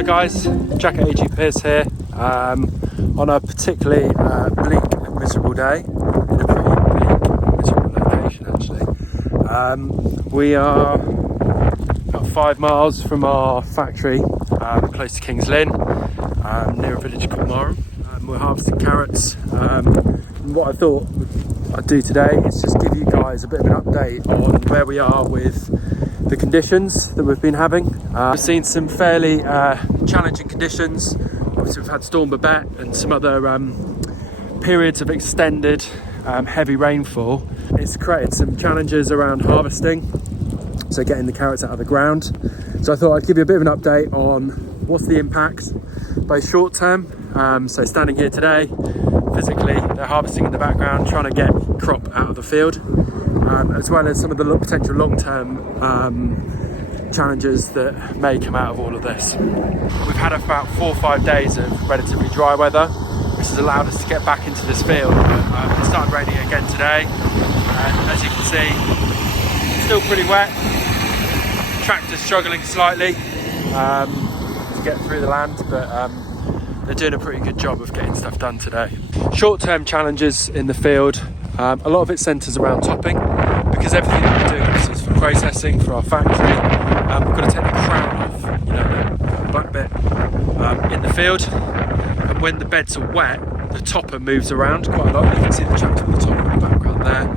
Hi guys, Jack at AG Pearce here, on a particularly bleak and miserable day, in a pretty bleak and miserable location actually. We are about 5 miles from our factory, close to Kings Lynn, near a village called Marham. We're harvesting carrots, and what I thought I'd do today is just give you guys a bit of an update on where we are with the conditions that we've been having. We've seen some fairly challenging conditions. Obviously we've had Storm Babette and some other periods of extended heavy rainfall. It's created some challenges around harvesting, so getting the carrots out of the ground. So I thought I'd give you a bit of an update on what's the impact both short term, so standing here today, physically they're harvesting in the background, trying to get crop out of the field, as well as some of the potential long-term challenges that may come out of all of this. We've had about 4 or 5 days of relatively dry weather, which has allowed us to get back into this field. It started raining again today, and as you can see, still pretty wet. Tractor's struggling slightly to get through the land, but they're doing a pretty good job of getting stuff done today. Short-term challenges in the field, a lot of it centres around topping, because everything that we're doing is for processing for our factory. We've got to take the crown off, the black bit, in the field, and when the beds are wet, the topper moves around quite a lot. You can see the tractor on the top in the background there,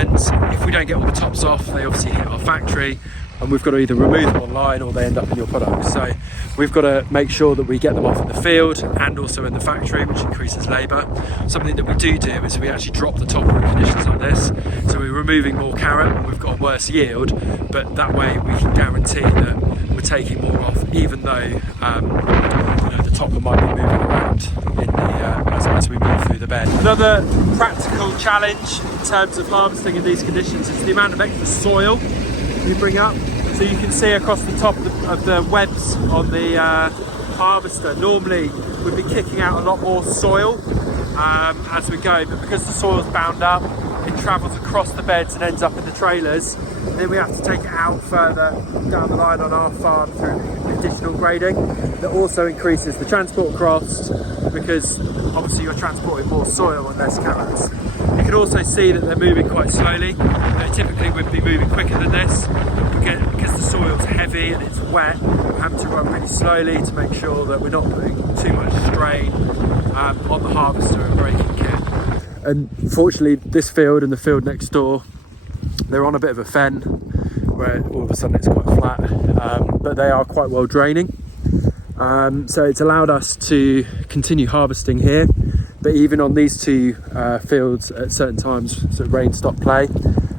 and if we don't get all the tops off, they obviously hit our factory, and we've got to either remove them online or they end up in your product. So we've got to make sure that we get them off in the field and also in the factory, which increases labour. Something that we do is we actually drop the topper in conditions like this. So we're removing more carrot and we've got a worse yield, but that way we can guarantee that we're taking more off, even though the topper might be moving around in the, as we move through the bed. Another practical challenge in terms of harvesting in these conditions is the amount of extra soil we bring up. So you can see across the top of the webs on the harvester, normally we'd be kicking out a lot more soil as we go, but because the soil's bound up, it travels across the beds and ends up in the trailers, and then we have to take it out further down the line on our farm through additional grading. That also increases the transport costs, because obviously you're transporting more soil and less carrots. You can also see that they're moving quite slowly. They typically would be moving quicker than this, because the soil's heavy and it's wet. We're having to run really slowly to make sure that we're not putting too much strain on the harvester and breaking kit. And fortunately, this field and the field next door, they're on a bit of a fen where all of a sudden it's quite flat, but they are quite well draining. So it's allowed us to continue harvesting here, but even on these two fields at certain times, so rain stop play,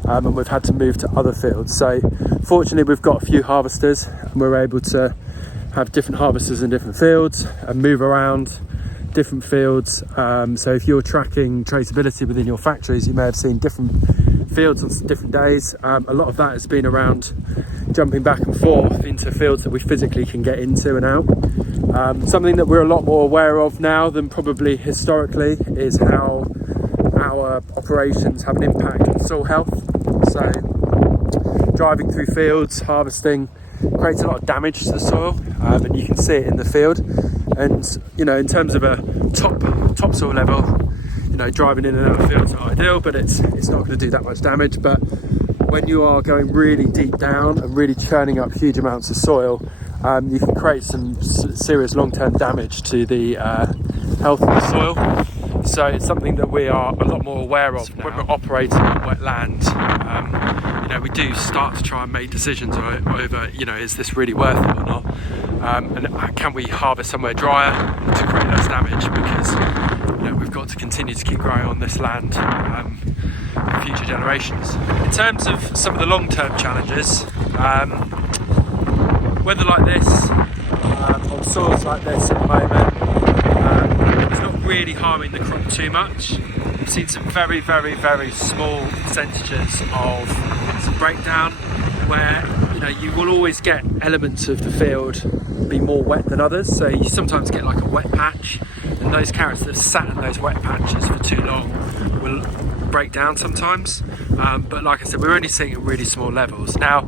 and we've had to move to other fields. So fortunately we've got a few harvesters and we're able to have different harvesters in different fields and move around different fields. So if you're tracking traceability within your factories, you may have seen different fields on different days. A lot of that has been around jumping back and forth into fields that we physically can get into and out. Something that we're a lot more aware of now than probably historically is how our operations have an impact on soil health. So driving through fields, harvesting, creates a lot of damage to the soil, and you can see it in the field. And in terms of a topsoil level, driving in and out of fields is not ideal, but it's not going to do that much damage. But when you are going really deep down and really churning up huge amounts of soil, you can create some serious long-term damage to the health of the soil. So it's something that we are a lot more aware of now. When we're operating on wet land. We do start to try and make decisions over, is this really worth it or not? And can we harvest somewhere drier to create less damage? Because we've got to continue to keep growing on this land for future generations. In terms of some of the long-term challenges, weather like this, on soils like this at the moment, it's not really harming the crop too much. We've seen some very, very, very small percentages of some breakdown where you will always get elements of the field be more wet than others. So you sometimes get like a wet patch, and those carrots that have sat in those wet patches for too long will break down sometimes. But like I said, we're only seeing at really small levels. Now,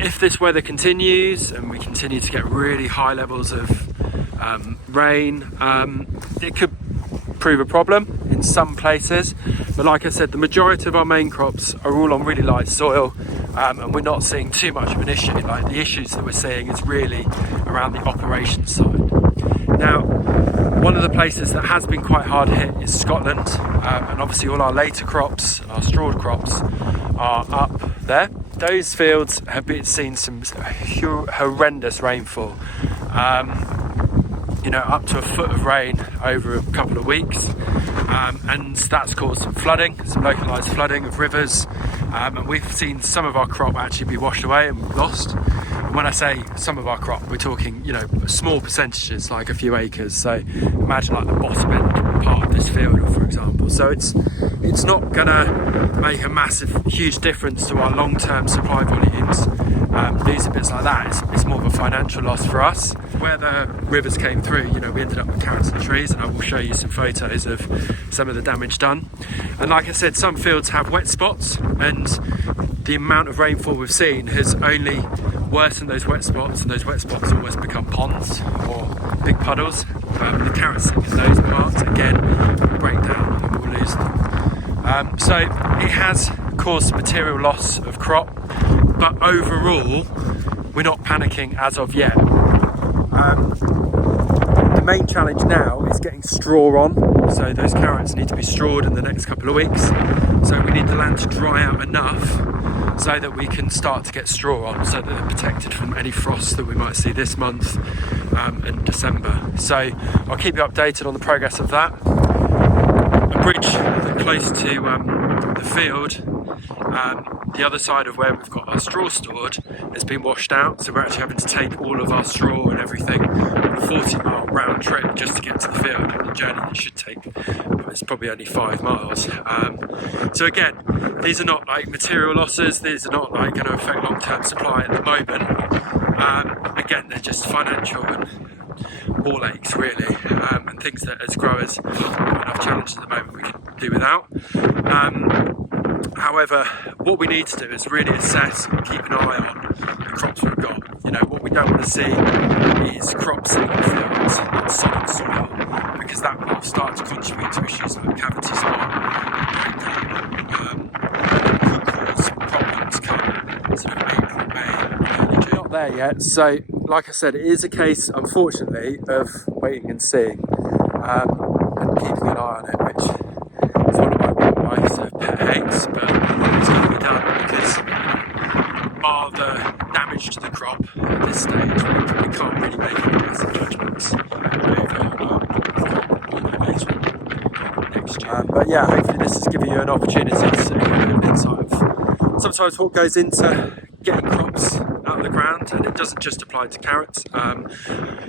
if this weather continues and we continue to get really high levels of rain, it could prove a problem in some places, but like I said, the majority of our main crops are all on really light soil, and we're not seeing too much of an issue. Like, the issues that we're seeing is really around the operations side. Now, one of the places that has been quite hard hit is Scotland, and obviously all our later crops and our strawed crops are up there. Those fields have seen some horrendous rainfall, you know, up to a foot of rain over a couple of weeks, and that's caused some flooding, some localised flooding of rivers, and we've seen some of our crop actually be washed away and lost. And when I say some of our crop, we're talking, you know, small percentages, like a few acres. So imagine like the bottom end part of this field, for example. So it's not gonna make a massive, huge difference to our long-term supply volumes. Losing bits like that, it's more of a financial loss for us. Where the rivers came through, you know, we ended up with carrots and trees, and I will show you some photos of some of the damage done. And like I said, some fields have wet spots, and the amount of rainfall we've seen has only worsened those wet spots, and those wet spots almost become ponds or big puddles. The carrots in those parts, again, break down and we'll lose them. So it has caused material loss of crop, but overall, we're not panicking as of yet. The main challenge now is getting straw on, so those carrots need to be strawed in the next couple of weeks. So we need the land to dry out enough so that we can start to get straw on, so that they're protected from any frost that we might see this month and December. So I'll keep you updated on the progress of that. A bridge close to the field, the other side of where we've got our straw stored, has been washed out, so we're actually having to take all of our straw and everything on a 40-mile round trip just to get to the field. And the journey that should take, it's probably only 5 miles. So again, these are not like material losses, these are not like going to affect long-term supply at the moment. Again, they're just financial and ball aches really, and things that as growers have enough challenges at the moment we can do without. However, what we need to do is really assess and keep an eye on the crops we've got. You know, what we don't want to see is crops in fields, not solid soil, because that will start to contribute to issues like cavity spot, breakdown, could cause problems come sort of April, May, early June. Not there yet, so like I said, it is a case, unfortunately, of waiting and seeing, and keeping an eye on it, which is one of my sort of pet hates, but it's got to be done because bar the damage to the crop at this stage, we can't really make any massive judgments over later next year. But yeah, hopefully this has given you an opportunity to sort of get an insight of sometimes what goes into getting crops out of the ground, and it doesn't just apply to carrots.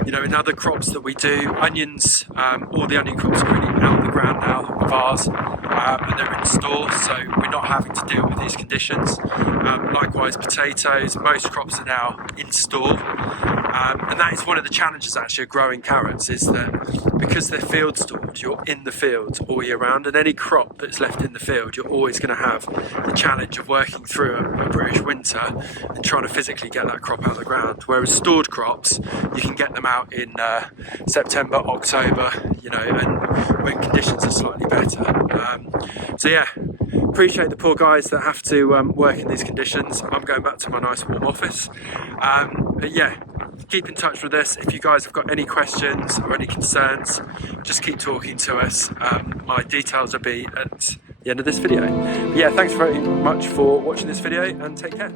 You know, in other crops that we do, onions, all the onion crops are really out of the ground now of ours, and they're in store, so we're not having to deal with these conditions. Likewise, potatoes, most crops are now in store, and that is one of the challenges actually of growing carrots, is that because they're field stored, you're in the field all year round, and any crop that's left in the field, you're always going to have the challenge of working through a British winter and trying to physically get that crop out of the ground. Whereas stored crops, you can get them out in September, October, you know, and when conditions are slightly better. So yeah, appreciate the poor guys that have to work in these conditions. I'm going back to my nice warm office. But yeah, keep in touch with us. If you guys have got any questions or any concerns, just keep talking to us. My details will be at the end of this video. But yeah, thanks very much for watching this video, and take care.